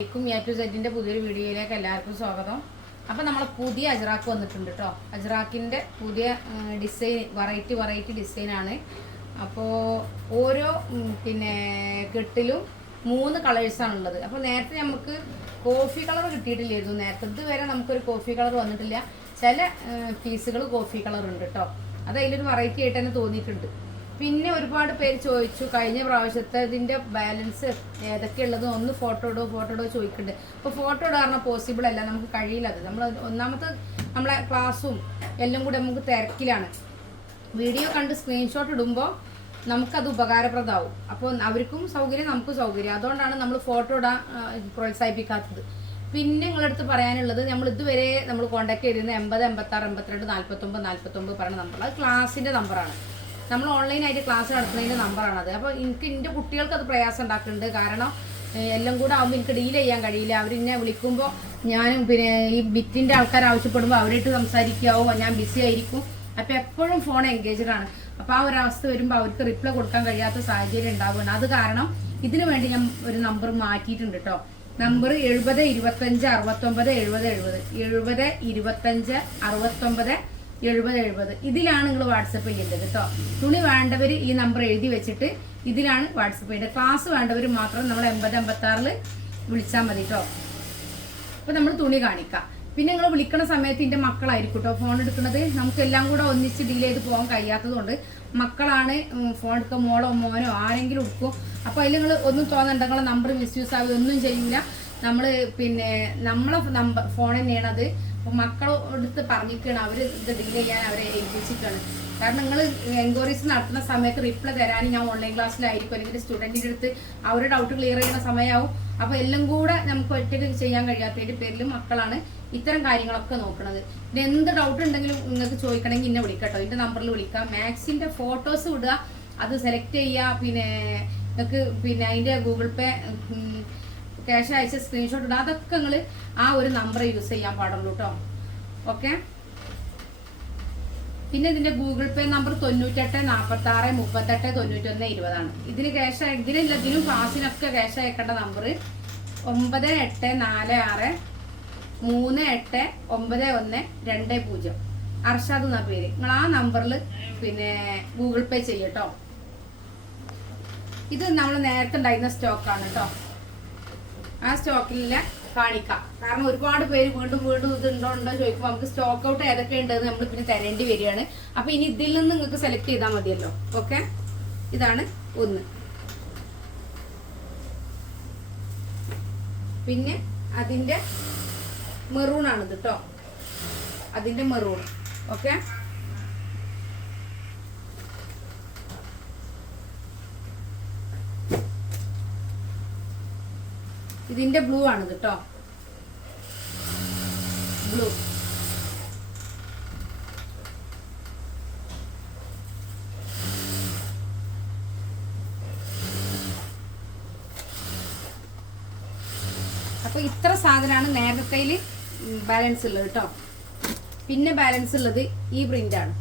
A to Z പുതിയൊരു വീഡിയോയിലേക്ക് എല്ലാവർക്കും സ്വാഗതം. അപ്പോൾ നമ്മൾ പുതിയ അജ്റാക്ക് വന്നിട്ടുണ്ട് ട്ടോ. അജ്റാക്കിന്റെ പുതിയ ഡിസൈൻ വെറൈറ്റി ഡിസൈൻ ആണ്. അപ്പോൾ ഓരോ കെട്ടിലും 3 കളേഴ്സ് ആണ് ഉള്ളത്. അപ്പോൾ നേരത്തെ നമുക്ക് കോഫി കളർ കിട്ടിയിട്ടില്ലായിരുന്നു. നേരത്തെ ഇതുവരെ നമുക്കൊരു കോഫി കളർ വന്നിട്ടില്ല. ചില പീസുകൾ കോഫി കളർ ഉണ്ട് ട്ടോ. അത് അതിലൊരു വെറൈറ്റി ആയിട്ട് തന്നെ തോന്നിയിട്ടുണ്ട്. പിന്നെ ഒരുപാട് പേര് ചോദിച്ചു കഴിഞ്ഞ പ്രാവശ്യത്തെ ഇതിൻ്റെ ബാലൻസ് ഏതൊക്കെയുള്ളത് ഒന്ന് ഫോട്ടോ ഇടോ ചോദിക്കുന്നുണ്ട്. അപ്പോൾ ഫോട്ടോ ഇടാറുള്ള പോസിബിൾ അല്ല, നമുക്ക് കഴിയില്ല. അത് നമ്മൾ ഒന്നാമത്തെ നമ്മളെ ക്ലാസ്സും എല്ലാം കൂടെ നമുക്ക് തിരക്കിലാണ്. വീഡിയോ കണ്ട് സ്ക്രീൻഷോട്ട് ഇടുമ്പോൾ നമുക്കത് ഉപകാരപ്രദമാവും. അപ്പോൾ അവർക്കും സൗകര്യം നമുക്കും സൗകര്യം. അതുകൊണ്ടാണ് നമ്മൾ ഫോട്ടോ ഇടാൻ പ്രോത്സാഹിപ്പിക്കാത്തത്. പിന്നെ നിങ്ങളടുത്ത് പറയാനുള്ളത്, നമ്മൾ ഇതുവരെ നമ്മൾ കോൺടാക്ട് ചെയ്തിരുന്നത് 80 86 82 49 പറയുന്ന നമ്പർ, അത് ക്ലാസ്സിൻ്റെ നമ്പറാണ്. നമ്മൾ ഓൺലൈനായിട്ട് ക്ലാസ് നടത്തുന്നതിൻ്റെ നമ്പറാണത്. അപ്പോൾ എൻ്റെ കുട്ടികൾക്ക് അത് പ്രയാസം ഉണ്ടാക്കുന്നുണ്ട്. കാരണം എല്ലാം കൂടെ ആകുമ്പോൾ എനിക്ക് ഡീൽ ചെയ്യാൻ കഴിയില്ല. അവരെന്നെ വിളിക്കുമ്പോൾ ഞാനും ഈ ബിറ്റിൻ്റെ ആൾക്കാർ ആവശ്യപ്പെടുമ്പോൾ അവരായിട്ട് സംസാരിക്കാവും, ഞാൻ ബിസി ആയിരിക്കും. അപ്പോൾ എപ്പോഴും ഫോൺ എൻഗേജഡാണ്. അപ്പോൾ ആ ഒരവസ്ഥ വരുമ്പോൾ അവർക്ക് റിപ്ലൈ കൊടുക്കാൻ കഴിയാത്ത സാഹചര്യം ഉണ്ടാവുകയാണ്. അത് കാരണം ഇതിനു വേണ്ടി ഞാൻ ഒരു നമ്പർ മാറ്റിയിട്ടുണ്ട് കേട്ടോ. നമ്പർ 70 25 69 70 70 70 25 69 70. ഇതിലാണ് നിങ്ങൾ വാട്സപ്പ് ചെയ്യേണ്ടത് കേട്ടോ. തുണി വേണ്ടവർ ഈ നമ്പർ എഴുതി വെച്ചിട്ട് ഇതിലാണ് വാട്സപ്പ് ചെയ്യേണ്ടത്. ക്ലാസ് വേണ്ടവർ മാത്രം നമ്മൾ 80 56 വിളിച്ചാൽ മതി കേട്ടോ. അപ്പോൾ നമ്മൾ തുണി കാണിക്കാം. പിന്നെ നിങ്ങൾ വിളിക്കുന്ന സമയത്ത് എൻ്റെ മക്കളായിരിക്കും കേട്ടോ ഫോൺ എടുക്കുന്നത്. നമുക്ക് എല്ലാം കൂടെ ഒന്നിച്ച് ഡീൽ ചെയ്ത് പോകാൻ കഴിയാത്തതുകൊണ്ട് മക്കളാണ് ഫോൺ എടുക്കുക. മോളോ മോനോ ആരെങ്കിലും എടുക്കും. അപ്പോൾ അതിൽ നിങ്ങൾ ഒന്നും തോന്നണ്ട, നിങ്ങളെ നമ്പർ മിസ്യൂസ് ആവുക ഒന്നും ചെയ്യൂല. നമ്മൾ നമ്മളെ നമ്പർ ഫോൺ തന്നെയാണത്. അപ്പോൾ മക്കളെടുത്ത് പറഞ്ഞിരിക്കുകയാണ്, അവർ ഇത് ഡീൽ ചെയ്യാൻ അവരെ ഏൽപ്പിച്ചിട്ടാണ്. കാരണം നിങ്ങൾ എൻക്വയറീസ് നടത്തുന്ന സമയത്ത് റിപ്ലൈ തരാൻ ഞാൻ ഓൺലൈൻ ക്ലാസ്സിലായിരിക്കും, അല്ലെങ്കിൽ സ്റ്റുഡൻറ്റിൻ്റെ അടുത്ത് അവരുടെ ഡൗട്ട് ക്ലിയർ ചെയ്യുന്ന സമയമാവും. അപ്പോൾ എല്ലാം കൂടെ നമുക്ക് ഒറ്റയ്ക്ക് ചെയ്യാൻ കഴിയാത്തതിൻ്റെ പേരിൽ മക്കളാണ് ഇത്തരം കാര്യങ്ങളൊക്കെ നോക്കുന്നത്. പിന്നെ എന്ത് ഡൗട്ട് ഉണ്ടെങ്കിലും നിങ്ങൾക്ക് ചോദിക്കണമെങ്കിൽ എന്നെ വിളിക്കട്ടോ. എൻ്റെ നമ്പറിൽ വിളിക്കാം. മാക്സിൻ്റെ ഫോട്ടോസ് വിടുക, അത് സെലക്ട് ചെയ്യുക. പിന്നെ നിങ്ങൾക്ക് അതിൻ്റെ ഗൂഗിൾ പേ ക്യാഷ് അയച്ച സ്ക്രീൻഷോട്ട് ഇടുക. അതൊക്കെ നിങ്ങൾ ആ ഒരു നമ്പർ യൂസ് ചെയ്യാൻ പാടുള്ളൂ കേട്ടോ. ഓക്കെ. പിന്നെ ഇതിൻ്റെ ഗൂഗിൾ പേ നമ്പർ 98 46 38 91 20 ഇതിന് ക്യാഷ് ഇതിനും ക്ലാസ്സിനൊക്കെ ക്യാഷ് അയക്കേണ്ട നമ്പർ 9846 3891 20. അർഷാദ് എന്ന പേര്. നിങ്ങൾ ആ നമ്പറിൽ ഗൂഗിൾ പേ ചെയ്യട്ടോ. ഇത് നമ്മൾ നേരത്തെ ഉണ്ടായിരുന്ന സ്റ്റോക്കാണ് കേട്ടോ. ആ സ്റ്റോക്കിൽ കാണിക്കാം. കാരണം ഒരുപാട് പേര് വീണ്ടും ഇതുണ്ടോ ചോദിക്കുമ്പോൾ നമുക്ക് സ്റ്റോക്ക് ഔട്ട് ഏതൊക്കെ ഉണ്ടെന്ന് നമ്മൾ പിന്നെ തരേണ്ടി വരികയാണ്. അപ്പോൾ ഇനി ഇതിൽ നിന്ന് നിങ്ങൾക്ക് സെലക്ട് ചെയ്താൽ മതിയല്ലോ. ഓക്കെ. ഇതാണ് ഒന്ന്. പിന്നെ അതിൻ്റെ മെറൂണാണിത് കേട്ടോ. അതിൻ്റെ മെറൂൺ. ഓക്കെ. ഇതിൻ്റെ ബ്ലൂ ആണിത് കേട്ടോ. ബ്ലൂ. അപ്പോൾ ഇത്ര സാധനമാണ് നേരത്തെ ബാലൻസ് ഉള്ളത് കേട്ടോ. പിന്നെ ബാലൻസ് ഉള്ളത് ഈ പ്രിന്റാണ്.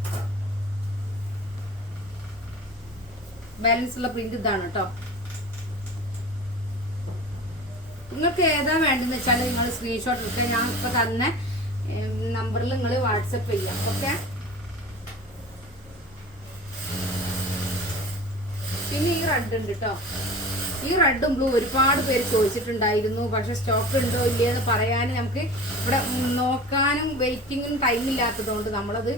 ബാലൻസ് ഉള്ള പ്രിന്റ് ഇതാണ് കേട്ടോ. നിങ്ങൾക്ക് ഏതാ വേണ്ടതെന്ന് വെച്ചാൽ നിങ്ങൾ സ്ക്രീൻഷോട്ട് എടുക്കുക. ഞാൻ ഇപ്പോൾ തന്ന നമ്പറിൽ നിങ്ങൾ വാട്സപ്പ് ചെയ്യാം. ഓക്കെ. പിന്നെ ഈ റെഡ് ഉണ്ട് കേട്ടോ. ഈ റെഡും ബ്ലൂ ഒരുപാട് പേര് ചോദിച്ചിട്ടുണ്ടായിരുന്നു. പക്ഷെ സ്റ്റോക്ക് ഉണ്ടോ ഇല്ലയെന്ന് പറയാൻ നമുക്ക് ഇവിടെ നോക്കാനും വെയിറ്റിങ്ങിനും ടൈമില്ലാത്തതുകൊണ്ട് നമ്മളത്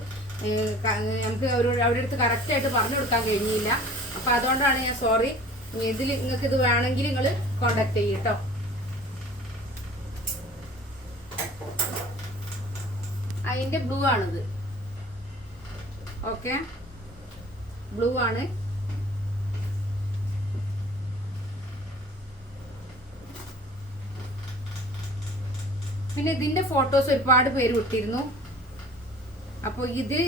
നമുക്ക് അവരുടെ അടുത്ത് കറക്റ്റായിട്ട് പറഞ്ഞു കൊടുക്കാൻ കഴിഞ്ഞില്ല. അപ്പോൾ അതുകൊണ്ടാണ് ഞാൻ സോറി. ഇതിൽ നിങ്ങൾക്ക് ഇത് വേണമെങ്കിൽ നിങ്ങൾ കോണ്ടാക്ട് ചെയ്യും കേട്ടോ. അതിൻ്റെ ബ്ലൂ ആണിത്. ഓക്കെ. ബ്ലൂ ആണ്. പിന്നെ ഇതിൻ്റെ ഫോട്ടോസ് ഒരുപാട് പേര് വിട്ടിരുന്നു. അപ്പോൾ ഇതിൽ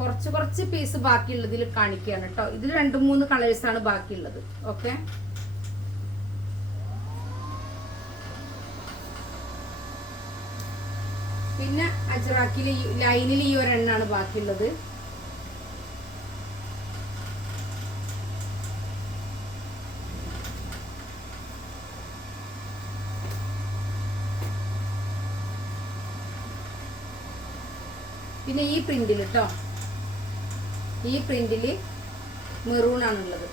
കുറച്ച് പീസ് ബാക്കിയുള്ളതിൽ കാണിക്കുകയാണ് കേട്ടോ. ഇതിൽ 2-3 കളേഴ്സാണ് ബാക്കിയുള്ളത്. ഓക്കെ. പിന്നെ അജ്റാക്കിൽ ലൈനിൽ ഈ ഒരെണ്ണാണ് ബാക്കിയുള്ളത്. പിന്നെ ഈ പ്രിന്റിൽ കേട്ടോ, ഈ പ്രിന്റിൽ മെറൂണാണുള്ളത്.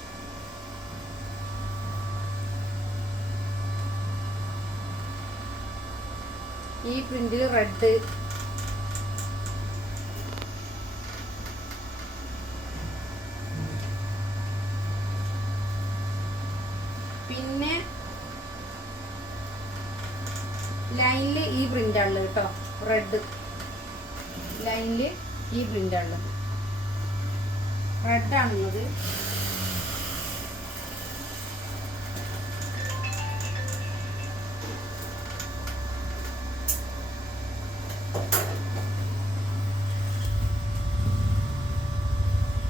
ഈ പ്രിന്റിൽ റെഡ്, പിന്നെ ലൈനില് ഈ പ്രിന്റാണുള്ളത് കേട്ടോ, റെഡ് ലൈനില് ഈ പ്രിന്റാണുള്ളത്, റെഡാണുള്ളത്.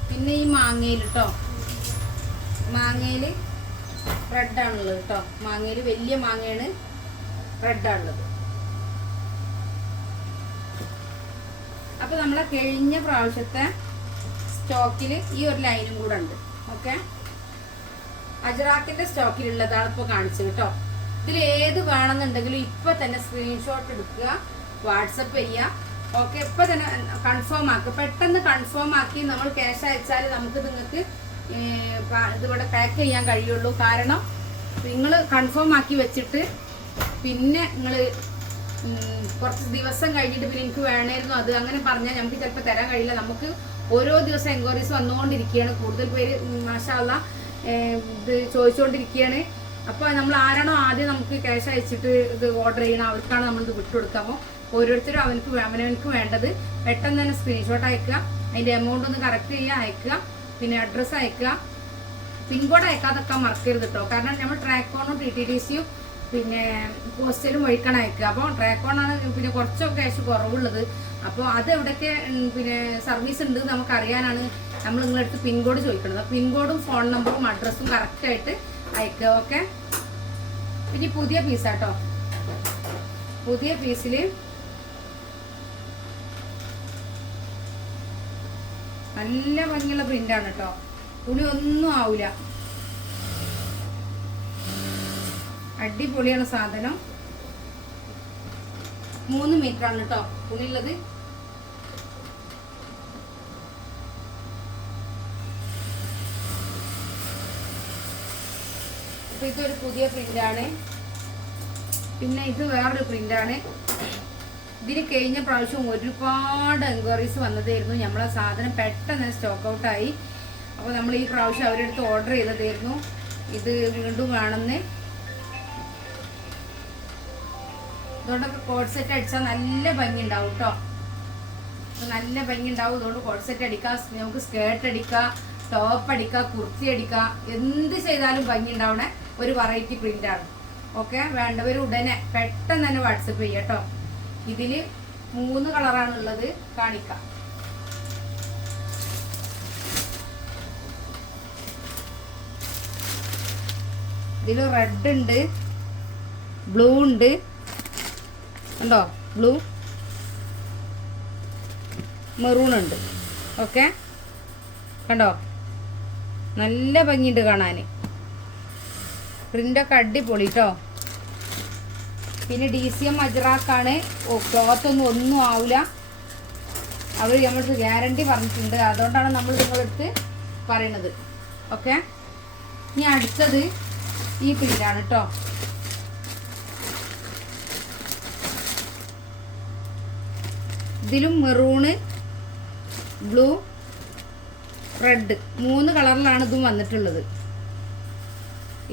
പിന്നെ ഈ മാങ്ങയിൽ കേട്ടോ, മാങ്ങയിൽ റെഡാണുള്ളത് കേട്ടോ, മാങ്ങയിൽ വലിയ മാങ്ങയാണ്, റെഡാണുള്ളത്. അപ്പോൾ നമ്മളെ കഴിഞ്ഞ പ്രാവശ്യത്തെ സ്റ്റോക്കിൽ ഈ ഒരു ലൈനും കൂടെ ഉണ്ട്. ഓക്കെ, അജ്രാക്കിൻ്റെ സ്റ്റോക്കിലുള്ളതാണ് ഇപ്പോൾ കാണിച്ചത് കേട്ടോ. ഇതിൽ ഏത് വേണമെന്നുണ്ടെങ്കിലും ഇപ്പം തന്നെ സ്ക്രീൻഷോട്ട് എടുക്കുക, വാട്സപ്പ് ചെയ്യുക. ഓക്കെ, ഇപ്പം തന്നെ കൺഫേം ആക്കുക, പെട്ടെന്ന് കൺഫേം ആക്കി നമ്മൾ ക്യാഷ് അയച്ചാൽ നമുക്ക് നിങ്ങൾക്ക് ഇതിവിടെ പാക്ക് ചെയ്യാൻ കഴിയുള്ളൂ. കാരണം നിങ്ങൾ കൺഫേം ആക്കി വെച്ചിട്ട് പിന്നെ നിങ്ങൾ കുറച്ച് ദിവസം കഴിഞ്ഞിട്ട് പിന്നെ എനിക്ക് വേണമായിരുന്നു അത് അങ്ങനെ പറഞ്ഞാൽ നമുക്ക് ചിലപ്പോൾ തരാൻ കഴിയില്ല. നമുക്ക് ഓരോ ദിവസം എൻക്വയറീസ് വന്നുകൊണ്ടിരിക്കുകയാണ്, കൂടുതൽ പേര് മാഷാ അല്ലാ ഇത് ചോദിച്ചുകൊണ്ടിരിക്കുകയാണ്. അപ്പോൾ നമ്മൾ ആരാണോ ആദ്യം നമുക്ക് ക്യാഷ് അയച്ചിട്ട് ഇത് ഓർഡർ ചെയ്യണം അവർക്കാണ് നമ്മളിത് വിട്ടുകൊടുക്കാമോ. ഓരോരുത്തരും അവനവനക്ക് വേണ്ടത് പെട്ടെന്ന് തന്നെ സ്ക്രീൻഷോട്ട് അയക്കുക, അതിൻ്റെ എമൗണ്ട് ഒന്ന് കറക്റ്റ് ചെയ്യുക, അയക്കുക. പിന്നെ അഡ്രസ്സ് അയക്കുക, പിൻകോഡ് അയക്കാതൊക്കെ മറക്കരുത് കേട്ടോ. കാരണം നമ്മൾ ട്രാക്കോണും TTDCയും പിന്നെ പോസ്റ്റലും വഴിക്കാണ് അയക്കുക. അപ്പോൾ ട്രാക്കോണാണ് പിന്നെ കുറച്ചൊക്കെ ക്യാഷ് കുറവുള്ളത്. അപ്പോൾ അത് എവിടെയൊക്കെ പിന്നെ സർവീസ് ഉണ്ട് നമുക്കറിയാനാണ് നമ്മൾ നിങ്ങളടുത്ത് പിൻകോഡ് ചോദിക്കുന്നത്. പിൻകോഡും ഫോൺ നമ്പറും അഡ്രസ്സും കറക്റ്റായിട്ട് അയക്കുക. ഓക്കെ, പിന്നെ പുതിയ പീസാട്ടോ, പുതിയ പീസിൽ നല്ല ഭംഗിയുള്ള പ്രിന്റാണ് കേട്ടോ, തുണി ഒന്നും ആവില്ല, അടിപൊളിയാണ് സാധനം. 3 മീറ്ററാണ് കേട്ടോ തുണിയുള്ളത്. അപ്പൊ ഇതൊരു പുതിയ പ്രിന്റാണ്. പിന്നെ ഇത് വേറൊരു പ്രിന്റാണ്. ഇതിന് കഴിഞ്ഞ പ്രാവശ്യം ഒരുപാട് എൻക്വയറീസ് വന്നതായിരുന്നു. നമ്മളെ സാധനം പെട്ടെന്ന് സ്റ്റോക്ക് ഔട്ടായി. അപ്പോൾ നമ്മൾ ഈ പ്രാവശ്യം അവരുടെ അടുത്ത് ഓർഡർ ചെയ്തതായിരുന്നു ഇത് വീണ്ടും വേണമെന്ന്. ഇതുകൊണ്ടൊക്കെ കോഡ് സെറ്റ് അടിച്ചാൽ നല്ല ഭംഗി ഉണ്ടാവും കേട്ടോ, നല്ല ഭംഗി ഉണ്ടാവും. ഇതുകൊണ്ട് കോഡ് സെറ്റ് അടിക്കാം, നമുക്ക് സ്കേർട്ട് അടിക്കാം, ടോപ്പ് അടിക്കാം, കുർത്തി അടിക്കാം, എന്ത് ചെയ്താലും ഭംഗി ഉണ്ടാവണ ഒരു വെറൈറ്റി പ്രിന്റാണ്. ഓക്കെ, വേണ്ടവർ ഉടനെ പെട്ടെന്ന് തന്നെ വാട്സപ്പ് ചെയ്യാം കേട്ടോ. ഇതിൽ 3 കളറാണുള്ളത്, കാണിക്കാം. ഇതിൽ റെഡ് ഉണ്ട്, ബ്ലൂ ഉണ്ട്, കണ്ടോ, ബ്ലൂ, മെറൂൺ ഉണ്ട്. ഓക്കെ, കണ്ടോ, നല്ല ഭംഗിയുണ്ട് കാണാൻ, പ്രിൻ്റൊക്കെ അടിപൊളി കേട്ടോ. പിന്നെ DCM അജ്രാക്കാണ്, ക്ലോത്ത് ഒന്നും ആവില്ല, അവർ നമ്മൾക്ക് ഗ്യാരണ്ടി പറഞ്ഞിട്ടുണ്ട്. അതുകൊണ്ടാണ് നമ്മൾ നിങ്ങളടുത്ത് പറയണത്. ഓക്കെ, ഇനി അടുത്തത് ഈ പ്രിൻ്റാണ് കേട്ടോ. ഇതിലും മെറൂണ്, ബ്ലൂ, റെഡ് 3 കളറിലാണ് ഇതും വന്നിട്ടുള്ളത്.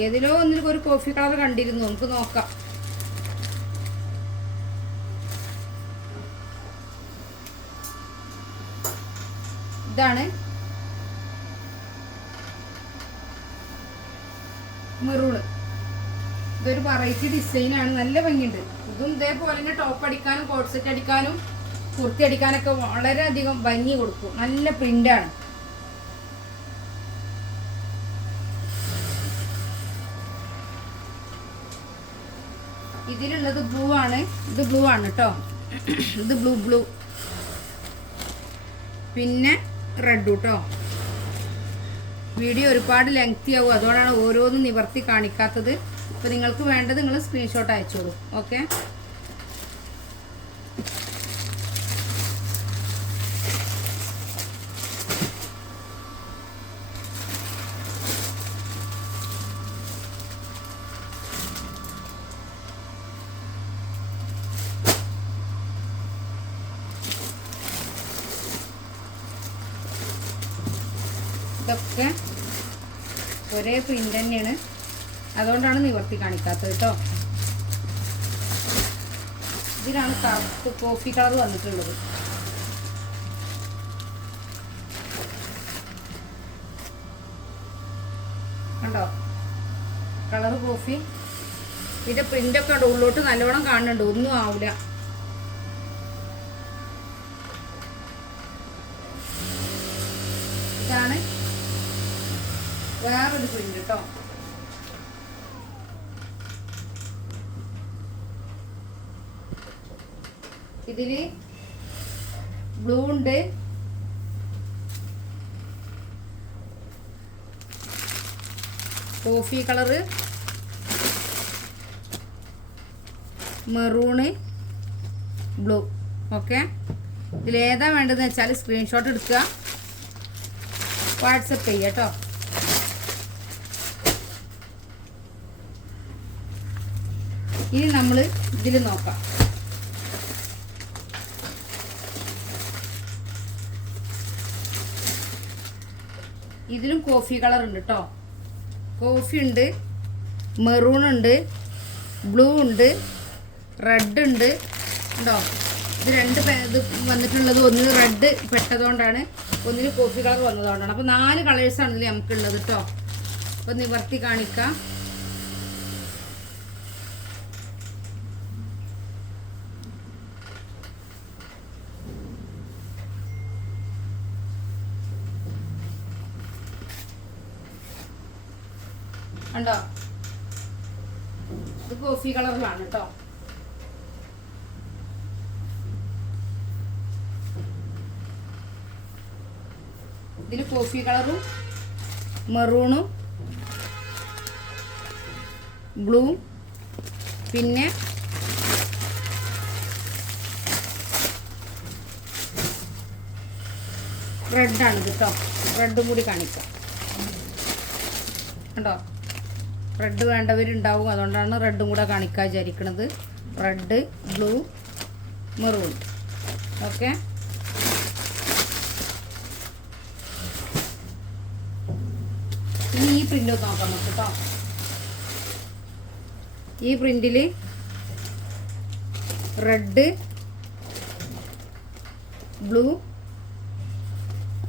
ഏതിലോ ഒന്നിൽ ഒരു കോഫി കളർ കണ്ടിരുന്നു, നമുക്ക് നോക്കാം. ഇതാണ് മെറൂണ്. ഇതൊരു വെറൈറ്റി ഡിസൈനാണ്, നല്ല ഭംഗിയുണ്ട്. ഇതും ഇതേപോലെ തന്നെ ടോപ്പ് അടിക്കാനും കോട്ട് സെറ്റ് അടിക്കാനും കുർത്തി അടിക്കാനൊക്കെ വളരെയധികം ഭംഗി കൊടുക്കും. നല്ല പ്രിന്റാണ്. ഇതിലുള്ളത് ബ്ലൂ ആണ്, ഇത് ബ്ലൂ ആണ് കേട്ടോ, ഇത് ബ്ലൂ പിന്നെ റെഡ് കേട്ടോ. വീഡിയോ ഒരുപാട് ലെങ്തി ആവും, അതുകൊണ്ടാണ് ഓരോന്നും നിവർത്തി കാണിക്കാത്തത്. അപ്പോൾ നിങ്ങൾക്ക് വേണ്ടത് നിങ്ങൾ സ്ക്രീൻഷോട്ട് അയച്ചോളൂ. ഓക്കെ, ഇതൊക്കെ ഒരേ പ്രിൻ്റ് തന്നെയാണ്, അതുകൊണ്ടാണ് നിവർത്തി കാണിക്കാത്തത് കേട്ടോ. ഇതിലാണ് കറുപ്പ് കോഫി കളർ വന്നിട്ടുള്ളത്. കണ്ടോ കളർ കോഫി. ഇതിൻ്റെ പ്രിൻ്റൊക്കെ ഉണ്ട്, ഉള്ളോട്ട് നല്ലോണം കാണുന്നുണ്ട്, ഒന്നും ആവില്ല. ഇതാണ് വേറൊരു പ്രിൻ്റ് കേട്ടോ. ഇതിൽ ബ്ലൂ ഉണ്ട്, coffee colour, maroon, blue. Okay, ഇതിലേതാ വേണ്ടതെന്ന് വെച്ചാൽ സ്ക്രീൻഷോട്ട് എടുക്കുക, വാട്സപ്പ് ചെയ്യുക കേട്ടോ. ഇനി നമ്മൾ ഇതിൽ നോക്കാം. ഇതിലും കോഫി കളർ ഉണ്ട് കേട്ടോ. കോഫി ഉണ്ട്, മെറൂൺ ഉണ്ട്, ബ്ലൂ ഉണ്ട്, റെഡ് ഉണ്ട്. ഉണ്ടോ? ഇത് രണ്ട് ഇത് വന്നിട്ടുള്ളത്, ഒന്നിൽ റെഡ് പെട്ടതുകൊണ്ടാണ്, ഒന്നിൽ കോഫി കളർ വന്നതുകൊണ്ടാണ്. അപ്പോൾ 4 കളേഴ്സാണ് ഇതിൽ നമുക്കുള്ളത് കേട്ടോ. അപ്പോൾ നിവർത്തി കാണിക്കാം. കണ്ടോ? ഇത് കോഫി കളറിലാണ് കേട്ടോ. ഇതിൽ കോഫി കളറും മെറൂണും ബ്ലൂ പിന്നെ റെഡാണ് കേട്ടോ. റെഡും കൂടി കാണിക്കാം. കണ്ടോ? റെഡ് വേണ്ടവരുണ്ടാവും, അതുകൊണ്ടാണ് റെഡും കൂടെ കാണിക്കാൻ വിചാരിക്കുന്നത്. Red, blue, maroon. ഓക്കെ, ഇനി ഈ പ്രിൻ്റ് ഒന്ന് നോക്കാം നമുക്ക് കേട്ടോ. ഈ പ്രിൻ്റിൽ റെഡ്, ബ്ലൂ,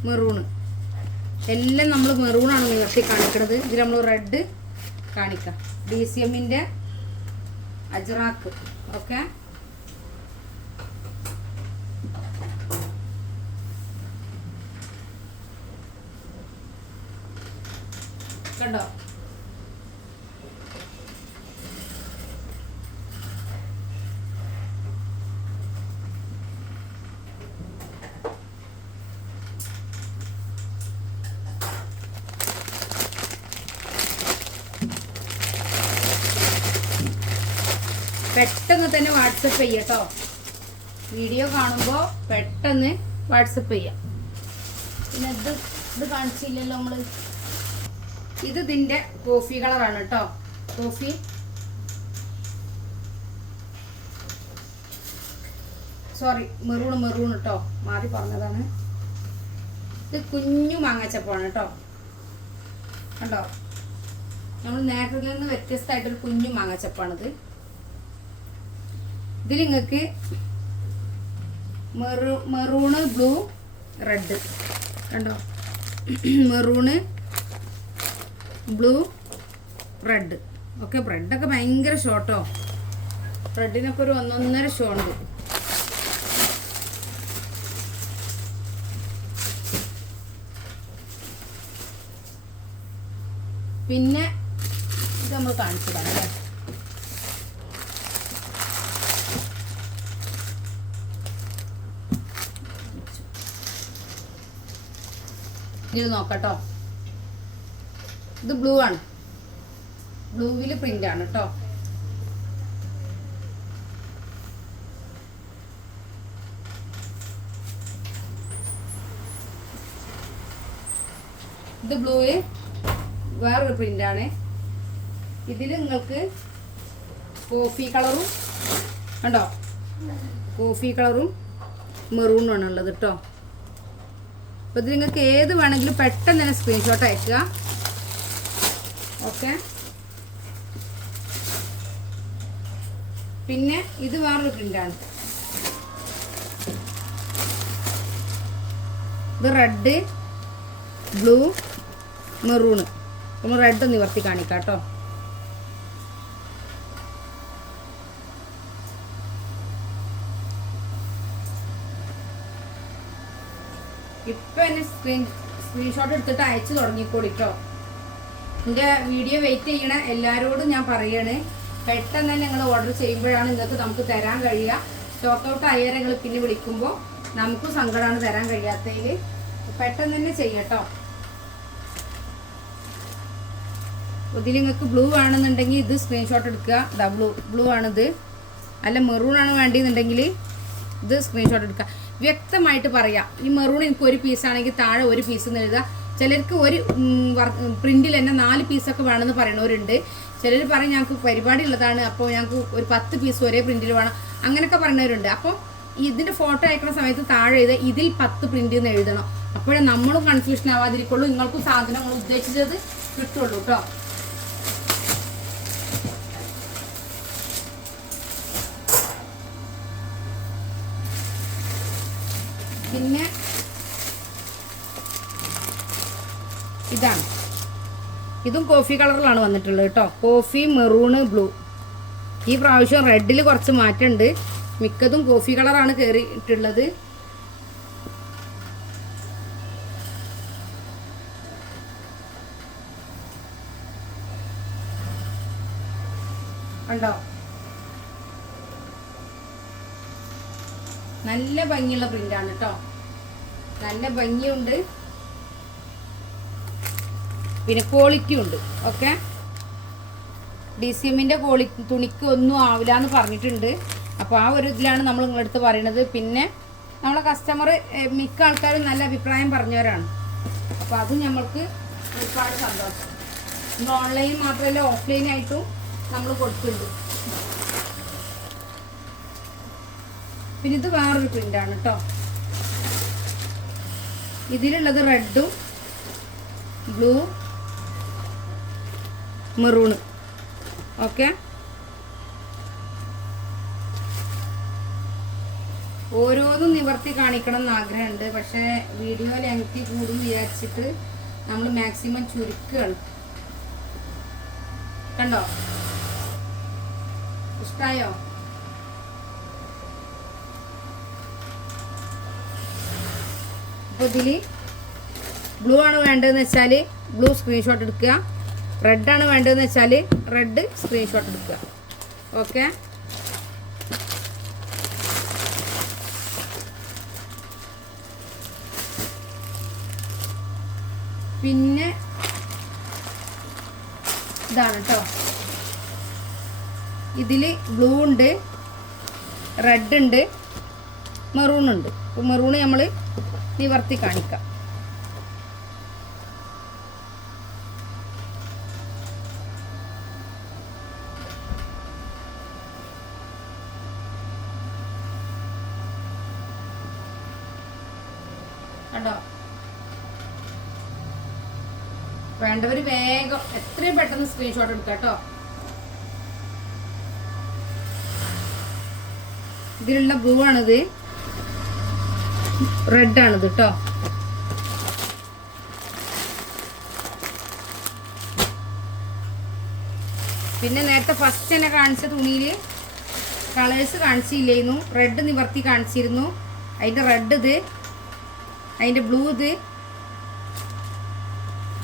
മെറൂണ് എല്ലാം നമ്മൾ മെറൂണാണ് നിവർത്തി കാണിക്കുന്നത്. ഇതിൽ നമ്മൾ റെഡ് കാണിക്കാം. DCMൻ്റെ അജ്രാക്ക്. ഓക്കെ, കണ്ടോ? പെട്ടെന്ന് തന്നെ വാട്സപ്പ് ചെയ്യട്ടോ. വീഡിയോ കാണുമ്പോൾ പെട്ടെന്ന് വാട്സപ്പ് ചെയ്യാം. പിന്നെ ഇത് കാണിച്ചില്ലല്ലോ നമ്മൾ. ഇത് ഇതിൻ്റെ കോഫി കളറാണ് കേട്ടോ. കോഫി സോറി മെറൂൺ കേട്ടോ, മാറി പറഞ്ഞതാണ്. ഇത് കുഞ്ഞു മാങ്ങാച്ചപ്പാണ് കേട്ടോ. കണ്ടോ? നമ്മൾ നേരത്തെ നിന്ന് വ്യത്യസ്തമായിട്ടൊരു കുഞ്ഞു മാങ്ങാച്ചപ്പാണിത്. ഇതിൽ നിങ്ങൾക്ക് മെറൂണ്, ബ്ലൂ, റെഡ്. കണ്ടോ? Maroon, blue, red. ഓക്കെ, റെഡൊക്കെ ഭയങ്കര ഷോട്ടോ. റെഡിനൊക്കെ ഒരു 1.5 ഷോ ഉണ്ട്. പിന്നെ ഇത് നമ്മൾ കാണിച്ചതാണ് അല്ലേ. ഇത് നോക്കട്ടോ. ഇത് ബ്ലൂ ആണ്, ബ്ലൂവിൽ പ്രിന്റ് ആണ് കേട്ടോ. ഇത് ബ്ലൂവിൽ വേറൊരു പ്രിന്റ് ആണ്. ഇതിൽ നിങ്ങൾക്ക് കോഫി കളറും കണ്ടോ, കോഫി കളറും മെറൂണും ആണ് ഉള്ളത് കേട്ടോ. അപ്പോൾ ഇത് നിങ്ങൾക്ക് ഏത് വേണമെങ്കിലും പെട്ടെന്ന് തന്നെ സ്ക്രീൻഷോട്ട് അയക്കുക. ഓക്കെ. പിന്നെ ഇത് വേറൊരു പ്രിൻ്റാണ്. ഇത് റെഡ്, ബ്ലൂ, മെറൂണ്. നമ്മൾ റെഡ് നിവർത്തി കാണിക്കാം കേട്ടോ. ഇപ്പം എന്നെ സ്ക്രീൻഷോട്ട് എടുത്തിട്ട് അയച്ചു തുടങ്ങിക്കോളിട്ടോ. എൻ്റെ വീഡിയോ വെയിറ്റ് ചെയ്യണ എല്ലാവരോടും ഞാൻ പറയണേ, പെട്ടെന്ന് തന്നെ നിങ്ങൾ ഓർഡർ ചെയ്യുമ്പോഴാണ് നിങ്ങൾക്ക് നമുക്ക് തരാൻ കഴിയുക. സ്റ്റോക്ക് ഔട്ട് ആയാൽ നിങ്ങൾ പിന്നെ വിളിക്കുമ്പോൾ നമുക്കും സങ്കടമാണ് തരാൻ കഴിയാത്തതിൽ. പെട്ടെന്ന് തന്നെ ചെയ്യട്ടോ. ഇതിൽ നിങ്ങൾക്ക് ബ്ലൂ ആണെന്നുണ്ടെങ്കിൽ ഇത് സ്ക്രീൻഷോട്ട് എടുക്കുക. ഇതാ ബ്ലൂ ആണിത്. അല്ല മെറൂൺ ആണ് വേണ്ടിയെന്നുണ്ടെങ്കിൽ ഇത് സ്ക്രീൻഷോട്ട് എടുക്കുക. വ്യക്തമായിട്ട് പറയാം. ഈ മെറൂൺ എനിക്ക് ഒരു പീസാണെങ്കിൽ താഴെ ഒരു പീസ് എന്ന് എഴുതുക. ചിലർക്ക് ഒരു പ്രിന്റിൽ തന്നെ 4 പീസൊക്കെ വേണമെന്ന് പറയണവരുണ്ട്. ചിലർ പറയും ഞങ്ങൾക്ക് പരിപാടി ഉള്ളതാണ്, അപ്പോൾ ഞങ്ങൾക്ക് ഒരു 10 പീസ് ഒരേ പ്രിന്റിൽ വേണം, അങ്ങനെയൊക്കെ പറയുന്നവരുണ്ട്. അപ്പോൾ ഇതിൻ്റെ ഫോട്ടോ അയക്കുന്ന സമയത്ത് താഴെ എഴുതുക ഇതിൽ 10 പ്രിന്റ് എന്ന് എഴുതണം. അപ്പോഴേ നമ്മളും കൺഫ്യൂഷൻ ആവാതിരിക്കുള്ളൂ, നിങ്ങൾക്കും സാധനങ്ങൾ ഉദ്ദേശിച്ചത് കിട്ടുള്ളൂ കേട്ടോ. പിന്നെ ഇതാണ്, ഇതും കോഫി കളറിലാണ് വന്നിട്ടുള്ളത് കേട്ടോ. Coffee, maroon, blue. ഈ പ്രാവശ്യം റെഡിൽ കുറച്ച് മാറ്റമുണ്ട്. മിക്കതും കോഫി കളറാണ് കയറിയിട്ടുള്ളത്. കണ്ടോ, നല്ല ഭംഗിയുള്ള പ്രിന്റാണ് കേട്ടോ. നല്ല ഭംഗിയുണ്ട്, പിന്നെ ക്വാളിറ്റി ഉണ്ട്. ഓക്കെ. DCMൻ്റെ തുണിക്ക് ഒന്നും ആവില്ല എന്ന് പറഞ്ഞിട്ടുണ്ട്. അപ്പോൾ ആ ഒരു ഇതിലാണ് നമ്മൾ നിങ്ങളടുത്ത് പറയണത്. പിന്നെ നമ്മളെ കസ്റ്റമർ മിക്ക ആൾക്കാരും നല്ല അഭിപ്രായം പറഞ്ഞവരാണ്. അപ്പോൾ അത് നമ്മൾക്ക് ഒരുപാട് സന്തോഷം. നമ്മൾ ഓൺലൈൻ മാത്രമല്ല ഓഫ്ലൈനായിട്ടും നമ്മൾ കൊടുക്കുന്നുണ്ട്. പിന്നെ ഇത് വേറൊരു പ്രിൻ്റാണ് കേട്ടോ. ഇതിലുള്ളത് റെഡും ബ്ലൂ, മെറൂണ്. ഓക്കെ. ഓരോന്നും നിവർത്തി കാണിക്കണം എന്ന് ആഗ്രഹമുണ്ട്. പക്ഷേ വീഡിയോ ലെങ്തി കൂടും വിചാരിച്ചിട്ട് നമ്മൾ മാക്സിമം ചുരുക്കുകയാണ്. കണ്ടോ, ഇഷ്ടായോ? അപ്പോൾ ഇതിൽ ബ്ലൂ ആണ് വേണ്ടതെന്ന് വെച്ചാൽ ബ്ലൂ സ്ക്രീൻഷോട്ട് എടുക്കുക. റെഡാണ് വേണ്ടതെന്ന് വെച്ചാൽ റെഡ് സ്ക്രീൻഷോട്ട് എടുക്കുക. ഓക്കെ. പിന്നെ ഇതാണ് കേട്ടോ. ഇതിൽ ബ്ലൂ ഉണ്ട്, റെഡ് ഉണ്ട്, മെറൂൺ ഉണ്ട്. അപ്പോൾ മെറൂൺ നമ്മൾ നിവർത്തി കാണിക്കാം. കണ്ടോ, വേണ്ടവർ വേഗം എത്രയും പെട്ടെന്ന് സ്ക്രീൻഷോട്ട് എടുക്കാം കേട്ടോ. ഇതിലുള്ള ബ്ലൂ ആണിത്, റെഡാണിത് കേട്ടോ. പിന്നെ നേരത്തെ ഫസ്റ്റ് തന്നെ കാണിച്ച തുണിയിൽ കളേഴ്സ് കാണിച്ചില്ലായിരുന്നു. റെഡ് നിവർത്തി കാണിച്ചിരുന്നു. അതിൻ്റെ റെഡ് ഇത്, അതിൻ്റെ ബ്ലൂ ഇത്,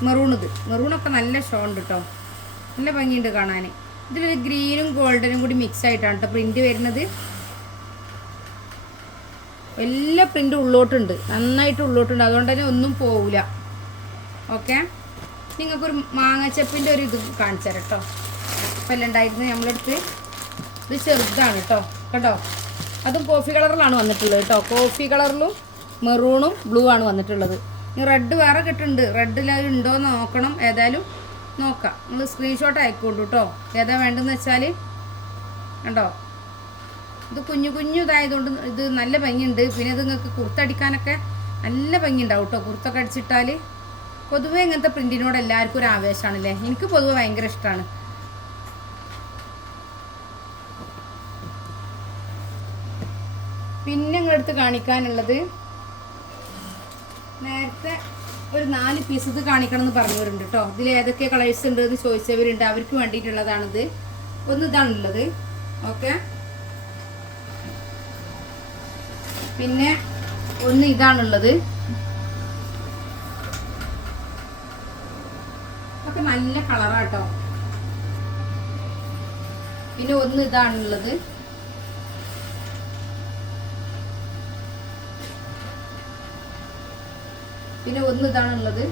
മെറൂൺ ഇത്. മെറൂണൊക്കെ നല്ല ഷോ ഉണ്ട് കേട്ടോ, നല്ല ഭംഗിയുണ്ട് കാണാൻ. ഇതിലൊരു ഗ്രീനും ഗോൾഡനും കൂടി മിക്സ് ആയിട്ടാണ് കേട്ടോ പ്രിൻ്റ് വരുന്നത്. എല്ലാ പ്രിൻ്റും ഉള്ളോട്ടുണ്ട്, നന്നായിട്ട് ഉള്ളോട്ടുണ്ട്. അതുകൊണ്ട് തന്നെ ഒന്നും പോവില്ല. ഓക്കെ. നിങ്ങൾക്കൊരു മാങ്ങച്ചപ്പിൻ്റെ ഒരു ഇത് കാണിച്ചു തരാം കേട്ടോ. അപ്പം എല്ലാം ഉണ്ടായിരുന്നു നമ്മളെടുത്ത്. ഇത് ചെറുതാണ് കേട്ടോ. കേട്ടോ, അതും കോഫി കളറിലാണ് വന്നിട്ടുള്ളത് കേട്ടോ. കോഫി കളറിലും മെറൂണും ബ്ലൂ ആണ് വന്നിട്ടുള്ളത്. ഇനി റെഡ് വേറെ കിട്ടുന്നുണ്ട്. റെഡിൽ ഉണ്ടോയെന്ന് നോക്കണം. ഏതായാലും നോക്കാം. നിങ്ങൾ സ്ക്രീൻഷോട്ട് അയക്കോളൂ കേട്ടോ, ഏതാ വേണ്ടതെന്ന് വെച്ചാൽ. കണ്ടോ, ഇത് കുഞ്ഞു കുഞ്ഞു ഇതായതുകൊണ്ട് ഇത് നല്ല ഭംഗിയുണ്ട്. പിന്നെ ഇത് നിങ്ങൾക്ക് കുർത്തടിക്കാനൊക്കെ നല്ല ഭംഗി ഉണ്ടാവും കേട്ടോ കുർത്തൊക്കെ അടിച്ചിട്ടാൽ. പൊതുവേ ഇങ്ങനത്തെ പ്രിന്റിനോട് എല്ലാവർക്കും ഒരു ആവേശമാണല്ലേ. എനിക്ക് പൊതുവെ ഭയങ്കര ഇഷ്ടമാണ്. പിന്നെ നിങ്ങളടുത്ത് കാണിക്കാനുള്ളത് നേരത്തെ ഒരു 4 പീസ് ഇത് കാണിക്കണം എന്ന് പറഞ്ഞവരുണ്ട് കേട്ടോ. ഇതിൽ ഏതൊക്കെ കളേഴ്സ് ഉണ്ട് എന്ന് ചോദിച്ചവരുണ്ട്. അവർക്ക് വേണ്ടിയിട്ടുള്ളതാണിത്. ഒന്ന് ഇതാണുള്ളത്. ഓക്കെ, പിന്നെ ഒന്ന് ഇതാണുള്ളത്. ഒക്കെ നല്ല കളറാട്ടോ. പിന്നെ ഒന്ന് ഇതാണുള്ളത്. പിന്നെ ഒന്ന് ഇതാണുള്ളത്.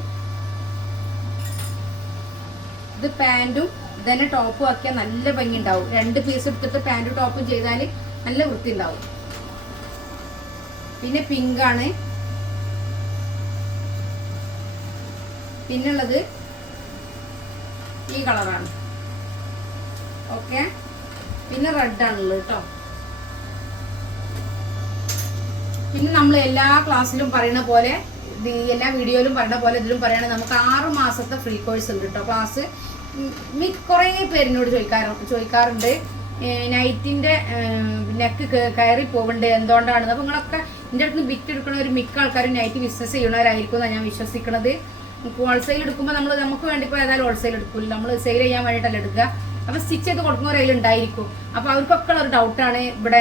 ഇത് പാൻറ്റും ഇതന്നെ ടോപ്പും ആക്കിയാൽ നല്ല ഭംഗി ഉണ്ടാവും. 2 പീസ് എടുത്തിട്ട് പാൻറ്റും ടോപ്പും ചെയ്താൽ നല്ല വൃത്തി ഉണ്ടാവും. പിന്നെ പിങ്കാണ്. പിന്നുള്ളത് ഈ കളറാണ്. ഓക്കെ, പിന്നെ റെഡ് ആണുള്ളത് കേട്ടോ. പിന്നെ നമ്മൾ എല്ലാ ക്ലാസ്സിലും പറയുന്ന പോലെ, എല്ലാ വീഡിയോയിലും പറയുന്ന പോലെ ഇതിലും പറയുകയാണെങ്കിൽ നമുക്ക് 6 മാസത്തെ ഫ്രീ കോഴ്സ് ഉണ്ട് കേട്ടോ. ക്ലാസ് കുറേ പേരിനോട് ചോദിക്കാറുണ്ട് നൈറ്റിൻ്റെ നെക്ക് കയറി പോകണ്ടേ എന്തുകൊണ്ടാണ്. അപ്പോൾ നിങ്ങളൊക്കെ എൻ്റെ അടുത്ത് ബിറ്റ് എടുക്കുന്ന ഒരു മിക്ക ആൾക്കാരും നൈറ്റ് ബിസിനസ് ചെയ്യണവരായിരിക്കും എന്നാണ് ഞാൻ വിശ്വസിക്കുന്നത്. ഹോൾസെയിൽ എടുക്കുമ്പോൾ നമുക്ക് വേണ്ടി ഇപ്പോൾ ഏതായാലും ഹോൾസെയിൽ എടുക്കില്ല, നമ്മൾ സെയിൽ ചെയ്യാൻ വേണ്ടിയിട്ടല്ല എടുക്കുക. അപ്പോൾ സ്റ്റിച്ച് ചെയ്ത് കൊടുക്കുന്നവർ അതിലുണ്ടായിരിക്കും. അപ്പോൾ അവർക്കൊക്കെ ഉള്ളൊരു ഡൗട്ടാണ് ഇവിടെ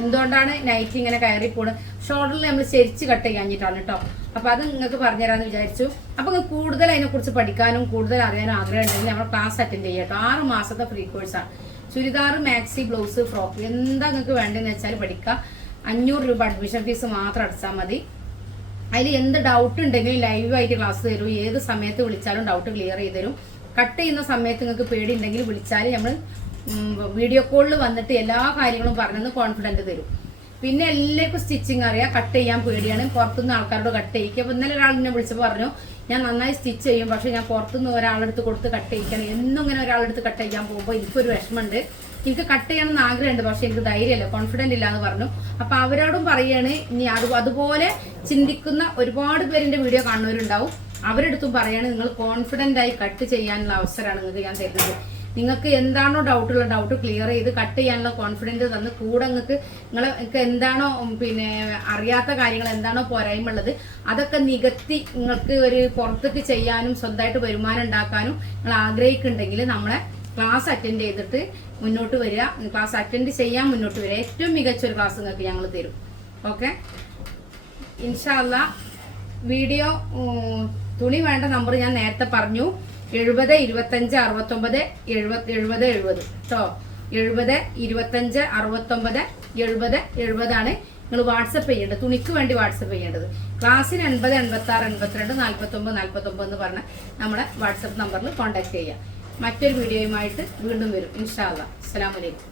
എന്തുകൊണ്ടാണ് നൈറ്റ് ഇങ്ങനെ കയറി പോകുന്നത്. ഷോൾഡറിൽ നമ്മൾ ശരിച്ച് കട്ട് ചെയ്യാഞ്ഞിട്ടാണ് കേട്ടോ. അപ്പോൾ അത് നിങ്ങൾക്ക് പറഞ്ഞുതരാമെന്ന് വിചാരിച്ചു. അപ്പോൾ നിങ്ങൾക്ക് കൂടുതൽ അതിനെക്കുറിച്ച് പഠിക്കാനും കൂടുതൽ അറിയാനും ആഗ്രഹം ഉണ്ടെങ്കിൽ നമ്മൾ ക്ലാസ് അറ്റൻഡ് ചെയ്യാം കേട്ടോ. 6 മാസത്തെ ഫ്രീ കോഴ്സാണ്. ചുരിദാർ, മാക്സി, ബ്ലൗസ്, ഫ്രോക്ക് എന്താ നിങ്ങൾക്ക് വേണ്ടതെന്ന് വെച്ചാൽ പഠിക്കുക. 500 രൂപ അഡ്മിഷൻ ഫീസ് മാത്രം അടച്ചാൽ മതി. അതിൽ എന്ത് ഡൗട്ട് ഉണ്ടെങ്കിലും ലൈവായിട്ട് ക്ലാസ് തരും. ഏത് സമയത്ത് വിളിച്ചാലും ഡൗട്ട് ക്ലിയർ ചെയ്ത് തരും. കട്ട് ചെയ്യുന്ന സമയത്ത് നിങ്ങൾക്ക് പേടി ഉണ്ടെങ്കിൽ വിളിച്ചാൽ നമ്മൾ വീഡിയോ കോളിൽ വന്നിട്ട് എല്ലാ കാര്യങ്ങളും പറഞ്ഞെന്ന് കോൺഫിഡൻറ്റ് തരും. പിന്നെ എല്ലാവർക്കും സ്റ്റിച്ചിങ് അറിയാം, കട്ട് ചെയ്യാൻ പേടിയാണ്. പുറത്തുനിന്ന് ആൾക്കാരോട് കട്ട് ചെയ്യിക്കുക. അപ്പോൾ ഇന്നലെ ഒരാൾ എന്നെ വിളിച്ചപ്പോൾ പറഞ്ഞു ഞാൻ നന്നായി സ്റ്റിച്ച് ചെയ്യും, പക്ഷേ ഞാൻ പുറത്തുനിന്ന് ഒരാളെടുത്ത് കൊടുത്ത് കട്ട് ചെയ്യിക്കണം. എന്നും ഇങ്ങനെ ഒരാളെടുത്ത് കട്ട് ചെയ്യാൻ പോകുമ്പോൾ എനിക്കൊരു വിഷമമുണ്ട്. എനിക്ക് കട്ട് ചെയ്യണമെന്ന് ആഗ്രഹമുണ്ട്, പക്ഷെ എനിക്ക് ധൈര്യമല്ല, കോൺഫിഡൻ്റ് ഇല്ല എന്ന് പറഞ്ഞു. അപ്പോൾ അവരോടും പറയുകയാണ്, ഇനി അതുപോലെ ചിന്തിക്കുന്ന ഒരുപാട് പേരിൻ്റെ വീഡിയോ കാണുന്നവരുണ്ടാവും. അവരെടുത്തും പറയാണ് നിങ്ങൾ കോൺഫിഡൻ്റ് ആയി കട്ട് ചെയ്യാനുള്ള അവസരമാണ് നിങ്ങൾക്ക് ഞാൻ തരുന്നത്. നിങ്ങൾക്ക് എന്താണോ ഡൗട്ടുള്ള ഡൗട്ട് ക്ലിയർ ചെയ്ത് കട്ട് ചെയ്യാനുള്ള കോൺഫിഡൻസ് തന്ന് കൂടെ നിങ്ങൾക്ക് എന്താണോ പിന്നെ അറിയാത്ത കാര്യങ്ങൾ എന്താണോ പോരായ്മയുള്ളത് അതൊക്കെ നികത്തി നിങ്ങൾക്ക് ഒരു പുറത്തേക്ക് ചെയ്യാനും സ്വന്തമായിട്ട് വരുമാനം ഉണ്ടാക്കാനും നിങ്ങൾ ആഗ്രഹിക്കുന്നുണ്ടെങ്കിൽ നമ്മളെ ക്ലാസ് അറ്റൻഡ് ചെയ്തിട്ട് മുന്നോട്ട് വരിക. ക്ലാസ് അറ്റൻഡ് ചെയ്യാൻ മുന്നോട്ട് വരിക. ഏറ്റവും മികച്ചൊരു ക്ലാസ് നിങ്ങൾക്ക് ഞങ്ങൾ തരും. ഓക്കെ, ഇൻഷാ അല്ലാ. വീഡിയോ തുണി വേണ്ട നമ്പർ ഞാൻ നേരത്തെ പറഞ്ഞു. 70 25 69 70 70 കേട്ടോ. 70 25 69 70 70 ആണ് നിങ്ങൾ വാട്സപ്പ് ചെയ്യേണ്ടത്. തുണിക്ക് വേണ്ടി വാട്സപ്പ് ചെയ്യേണ്ടത്. ക്ലാസ്സിന് 80 86 82 49 49 എന്ന് പറഞ്ഞ നമ്മുടെ വാട്സപ്പ് നമ്പറിൽ കോൺടാക്ട് ചെയ്യുക. മറ്റൊരു വീഡിയോയുമായിട്ട് വീണ്ടും വരും ഇൻഷാ അല്ലാ. അസ്സലാമു അലൈക്കും.